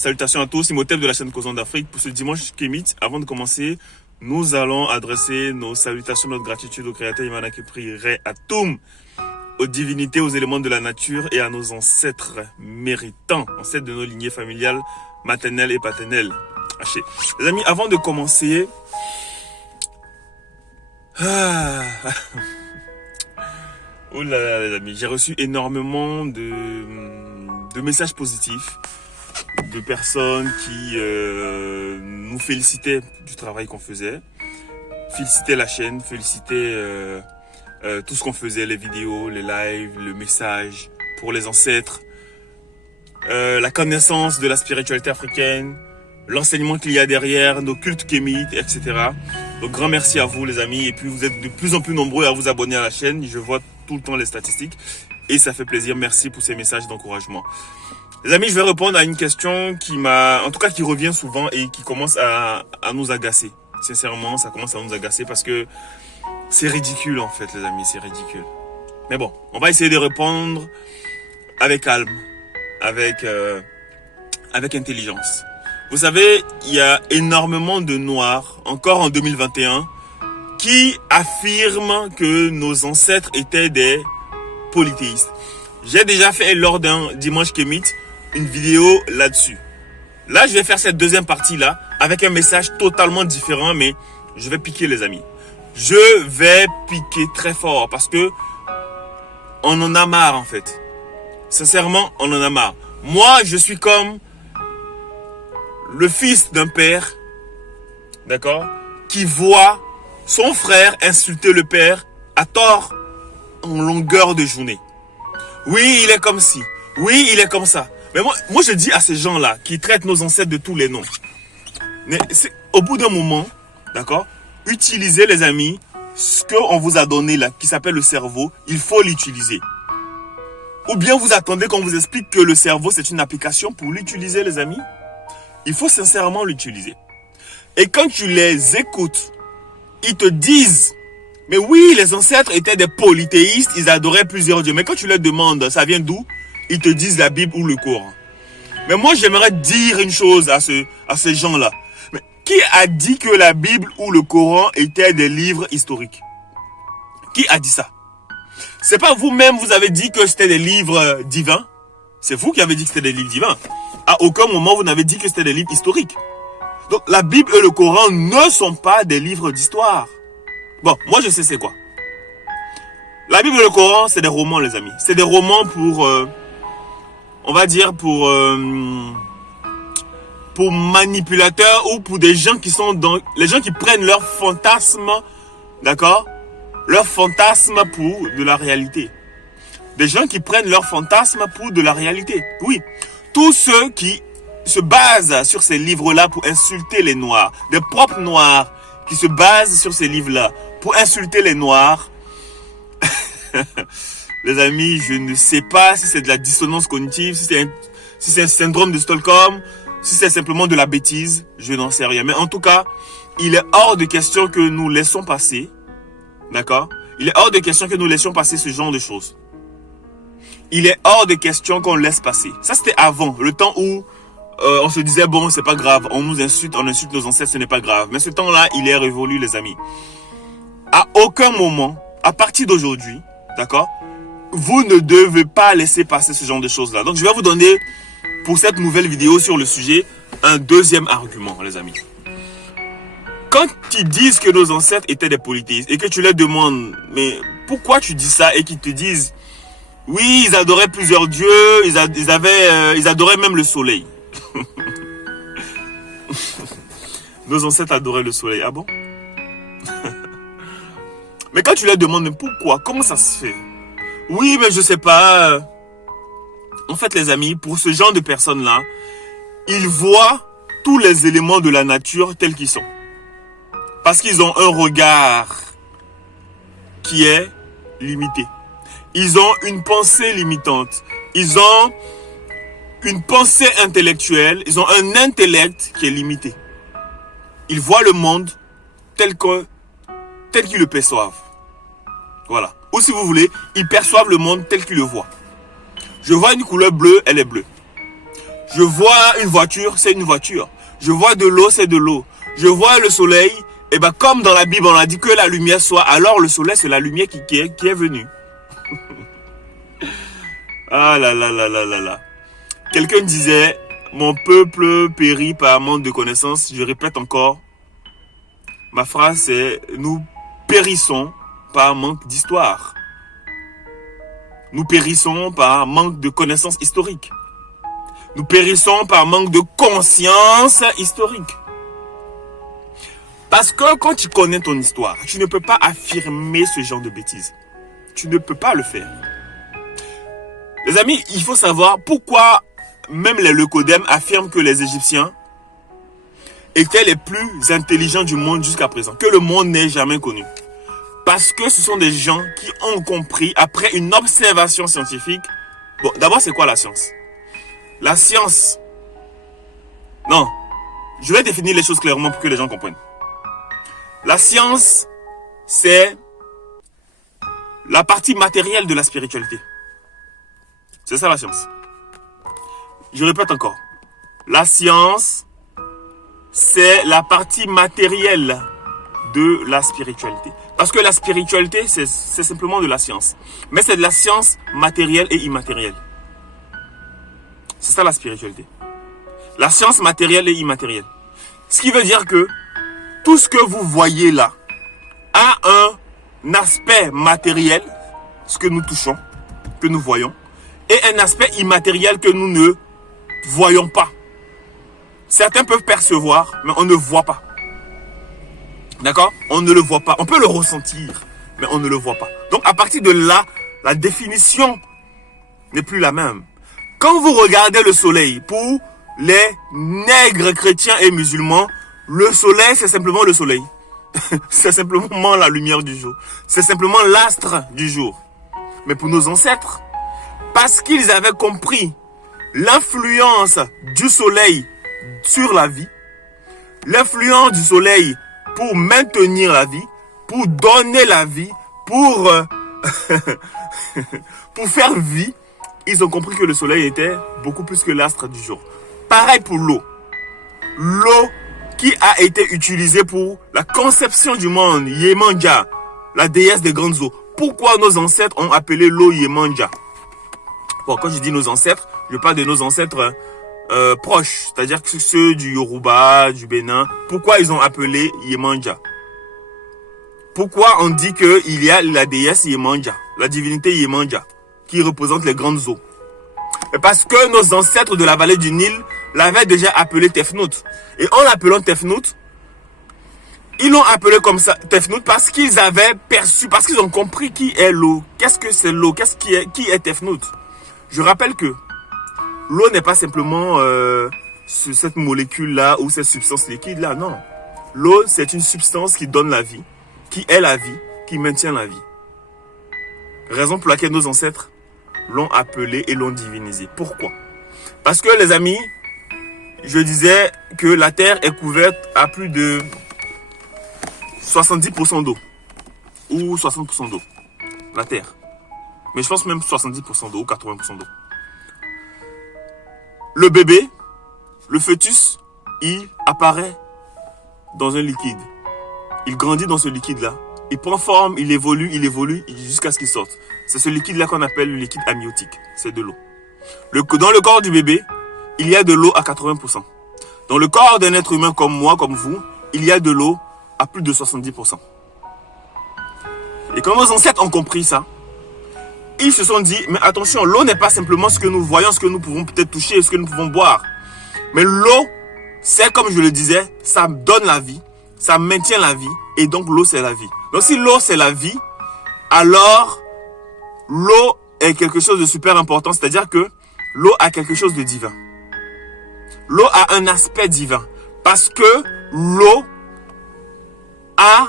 Salutations à tous, Imhotep de la chaîne Causons d'Afrique. Pour ce dimanche Kémite, avant de commencer, nous allons adresser nos salutations, notre gratitude au Créateur Imana qui prierait à Toum, aux divinités, aux éléments de la nature et à nos ancêtres méritants, ancêtres de nos lignées familiales, maternelles et paternelles. Hachés. Les amis, avant de commencer... Oh là là les amis, j'ai reçu énormément de messages positifs, de personnes qui nous félicitaient du travail qu'on faisait, félicitaient la chaîne, félicitaient tout ce qu'on faisait, les vidéos, les lives, le message pour les ancêtres, la connaissance de la spiritualité africaine, l'enseignement qu'il y a derrière, nos cultes kémites, etc. Donc grand merci à vous les amis, et puis vous êtes de plus en plus nombreux à vous abonner à la chaîne, je vois tout le temps les statistiques et ça fait plaisir, merci pour ces messages d'encouragement. Les amis, je vais répondre à une question qui revient souvent et qui commence à nous agacer. Sincèrement, ça commence à nous agacer parce que c'est ridicule en fait les amis, c'est ridicule. Mais bon, on va essayer de répondre avec calme, avec intelligence. Vous savez, il y a énormément de noirs, encore en 2021, qui affirment que nos ancêtres étaient des polythéistes. J'ai déjà fait lors d'un dimanche kémite une vidéo là-dessus. Là, je vais faire cette deuxième partie-là avec un message totalement différent, mais je vais piquer les amis. Je vais piquer très fort parce que on en a marre en fait. Sincèrement, on en a marre. Moi, je suis comme le fils d'un père, d'accord, qui voit son frère insulter le père à tort en longueur de journée. Oui, il est comme ci. Oui, il est comme ça. Mais moi je dis à ces gens-là qui traitent nos ancêtres de tous les noms. Mais au bout d'un moment, d'accord, utilisez les amis ce qu'on vous a donné là, qui s'appelle le cerveau, il faut l'utiliser. Ou bien vous attendez qu'on vous explique que le cerveau c'est une application pour l'utiliser les amis. Il faut sincèrement l'utiliser. Et quand tu les écoutes, ils te disent, mais oui, les ancêtres étaient des polythéistes, ils adoraient plusieurs dieux. Mais quand tu leur demandes, ça vient d'où? Ils te disent la Bible ou le Coran. Mais moi, j'aimerais dire une chose à ces gens-là. Mais qui a dit que la Bible ou le Coran étaient des livres historiques? Qui a dit ça? C'est pas vous-même, vous avez dit que c'était des livres divins? C'est vous qui avez dit que c'était des livres divins. À aucun moment, vous n'avez dit que c'était des livres historiques. Donc, la Bible et le Coran ne sont pas des livres d'histoire. Bon, moi, je sais c'est quoi. La Bible et le Coran, c'est des romans, les amis. C'est des romans pour, on va dire, pour manipulateurs ou pour des gens qui sont dans... Les gens qui prennent leur fantasme, d'accord? Leur fantasme pour de la réalité. Des gens qui prennent leur fantasme pour de la réalité. Oui. Tous ceux qui se basent sur ces livres-là pour insulter les Noirs, des propres Noirs qui se basent sur ces livres-là pour insulter les Noirs. Les amis, je ne sais pas si c'est de la dissonance cognitive, si c'est un syndrome de Stockholm, si c'est simplement de la bêtise, je n'en sais rien. Mais en tout cas, il est hors de question que nous laissons passer, d'accord? Il est hors de question que nous laissions passer ce genre de choses. Il est hors de question qu'on laisse passer. Ça, c'était avant, le temps où on se disait, bon, c'est pas grave, on nous insulte, on insulte nos ancêtres, ce n'est pas grave. Mais ce temps-là, il est révolu, les amis. À aucun moment, à partir d'aujourd'hui, d'accord, vous ne devez pas laisser passer ce genre de choses-là. Donc, je vais vous donner, pour cette nouvelle vidéo sur le sujet, un deuxième argument, les amis. Quand ils disent que nos ancêtres étaient des polythéistes et que tu leur demandes, mais pourquoi tu dis ça, et qu'ils te disent, oui, ils adoraient plusieurs dieux, ils adoraient même le soleil. Nos ancêtres adoraient le soleil, ah bon? Mais quand tu leur demandes pourquoi, comment ça se fait? Oui, mais je sais pas. En fait, les amis, pour ce genre de personnes-là, ils voient tous les éléments de la nature tels qu'ils sont. Parce qu'ils ont un regard qui est limité. Ils ont une pensée limitante. Ils ont une pensée intellectuelle. Ils ont un intellect qui est limité. Ils voient le monde tel qu'ils le perçoivent. Voilà. Ou si vous voulez, ils perçoivent le monde tel qu'ils le voient. Je vois une couleur bleue, elle est bleue. Je vois une voiture, c'est une voiture. Je vois de l'eau, c'est de l'eau. Je vois le soleil, et ben comme dans la Bible, on a dit que la lumière soit, alors le soleil, c'est la lumière qui est venue. Ah là là là là là là. Quelqu'un disait, mon peuple périt par manque de connaissances. Je répète encore, ma phrase c'est, nous périssons par manque d'histoire. Nous périssons par manque de connaissances historiques. Nous périssons par manque de conscience historique. Parce que quand tu connais ton histoire, tu ne peux pas affirmer ce genre de bêtises. Tu ne peux pas le faire. Les amis, il faut savoir pourquoi même les Leucodèmes affirment que les Égyptiens étaient les plus intelligents du monde jusqu'à présent, que le monde n'ait jamais connu. Parce que ce sont des gens qui ont compris, après une observation scientifique. Bon, d'abord, c'est quoi la science? La science. Non, je vais définir les choses clairement pour que les gens comprennent. La science, c'est la partie matérielle de la spiritualité. C'est ça la science. Je répète encore. La science, c'est la partie matérielle de la spiritualité. Parce que la spiritualité, c'est simplement de la science. Mais c'est de la science matérielle et immatérielle. C'est ça la spiritualité. La science matérielle et immatérielle. Ce qui veut dire que tout ce que vous voyez là a un aspect matériel, ce que nous touchons, que nous voyons, et un aspect immatériel que nous ne voyons pas. Certains peuvent percevoir, mais on ne voit pas. D'accord? On ne le voit pas. On peut le ressentir, mais on ne le voit pas. Donc à partir de là, la définition n'est plus la même. Quand vous regardez le soleil, pour les nègres chrétiens et musulmans, le soleil, c'est simplement le soleil. C'est simplement la lumière du jour. C'est simplement l'astre du jour. Mais pour nos ancêtres, parce qu'ils avaient compris l'influence du soleil sur la vie, l'influence du soleil pour maintenir la vie, pour donner la vie, pour faire vie, ils ont compris que le soleil était beaucoup plus que l'astre du jour. Pareil pour l'eau. L'eau qui a été utilisée pour la conception du monde, Yemanja, la déesse des grandes eaux. Pourquoi nos ancêtres ont appelé l'eau Yemanja? Bon, quand je dis nos ancêtres, je parle de nos ancêtres proches, c'est-à-dire ceux du Yoruba, du Bénin. Pourquoi ils ont appelé Yemanja? Pourquoi on dit qu'il y a la déesse Yemanja, la divinité Yemanja, qui représente les grandes eaux? Parce que nos ancêtres de la vallée du Nil l'avaient déjà appelé Tefnout. Et en l'appelant Tefnout, ils l'ont appelé comme ça, Tefnout, parce qu'ils avaient perçu, parce qu'ils ont compris qui est l'eau. Qu'est-ce que c'est l'eau? Qui est Tefnout? Je rappelle que l'eau n'est pas simplement cette molécule-là ou cette substance liquide-là, non. L'eau, c'est une substance qui donne la vie, qui est la vie, qui maintient la vie. Raison pour laquelle nos ancêtres l'ont appelé et l'ont divinisé. Pourquoi? Parce que les amis, je disais que la Terre est couverte à plus de 70% d'eau. Ou 60% d'eau. La Terre. Mais je pense même 70% d'eau ou 80% d'eau. Le bébé, le fœtus, il apparaît dans un liquide. Il grandit dans ce liquide-là. Il prend forme, il évolue jusqu'à ce qu'il sorte. C'est ce liquide-là qu'on appelle le liquide amniotique. C'est de l'eau. Dans le corps du bébé, il y a de l'eau à 80%. Dans le corps d'un être humain comme moi, comme vous, il y a de l'eau à plus de 70%. Et quand nos ancêtres ont compris ça, ils se sont dit, mais attention, l'eau n'est pas simplement ce que nous voyons, ce que nous pouvons peut-être toucher, ce que nous pouvons boire. Mais l'eau, c'est comme je le disais, ça donne la vie, ça maintient la vie, et donc l'eau c'est la vie. Donc si l'eau c'est la vie, alors l'eau est quelque chose de super important, c'est-à-dire que l'eau a quelque chose de divin. L'eau a un aspect divin, parce que l'eau a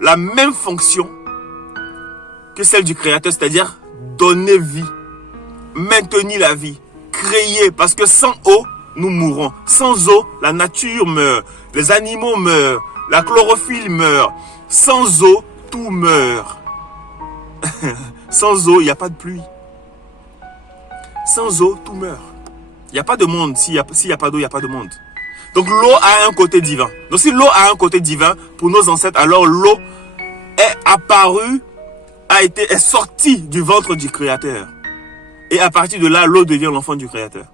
la même fonction que celle du Créateur, c'est-à-dire donner vie, maintenir la vie, créer, parce que sans eau, nous mourrons. Sans eau, la nature meurt, les animaux meurent, la chlorophylle meurt. Sans eau, tout meurt. Sans eau, il n'y a pas de pluie. Sans eau, tout meurt. Il n'y a pas de monde. S'il n'y a pas d'eau, il n'y a pas de monde. Donc l'eau a un côté divin. Donc si l'eau a un côté divin pour nos ancêtres, alors l'eau est apparue, est sortie du ventre du Créateur. Et à partir de là, l'eau devient l'enfant du Créateur.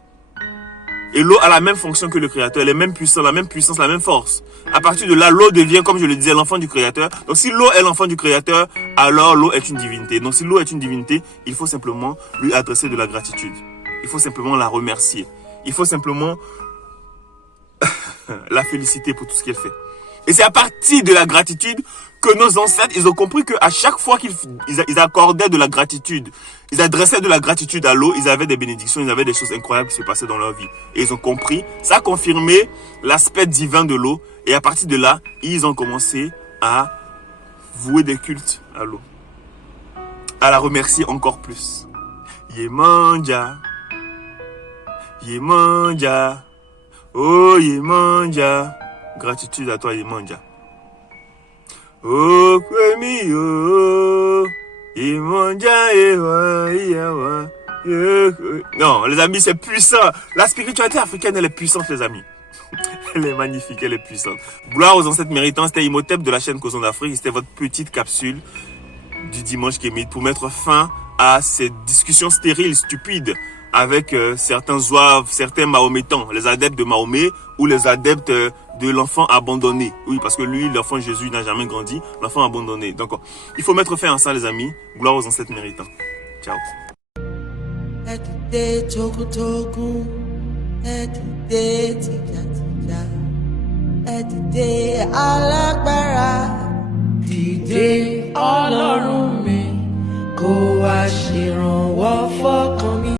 Et l'eau a la même fonction que le Créateur, les mêmes puissances, la même force. À partir de là, l'eau devient, comme je le disais, l'enfant du Créateur. Donc si l'eau est l'enfant du Créateur, alors l'eau est une divinité. Donc si l'eau est une divinité, il faut simplement lui adresser de la gratitude. Il faut simplement la remercier. Il faut simplement la féliciter pour tout ce qu'elle fait. Et c'est à partir de la gratitude que nos ancêtres, ils ont compris qu'à chaque fois qu'ils accordaient de la gratitude, ils adressaient de la gratitude à l'eau, ils avaient des bénédictions, ils avaient des choses incroyables qui se passaient dans leur vie. Et ils ont compris, ça a confirmé l'aspect divin de l'eau. Et à partir de là, ils ont commencé à vouer des cultes à l'eau. À la remercier encore plus. Yemanja. Yemanja. Oh Yemanja. Gratitude à toi Yemanja. Oh Kwemi oh Yemanja ewa yawa. Non, les amis, c'est puissant. La spiritualité africaine, elle est puissante, les amis. Elle est magnifique, elle est puissante. Gloire aux ancêtres méritants. C'était Imhotep de la chaîne Causon d'Afrique. C'était votre petite capsule du dimanche Kémite pour mettre fin à ces discussions stériles, stupides, avec certains zouaves, certains mahométans, les adeptes de Mahomet ou les adeptes de l'enfant abandonné. Oui, parce que lui, l'enfant Jésus n'a jamais grandi, l'enfant abandonné. Donc, il faut mettre fin à ça, les amis. Gloire aux ancêtres méritants. Ciao. Dìde Ọlọ́run mi, kó wá ṣèrànwọ́ fọ́kàn mi.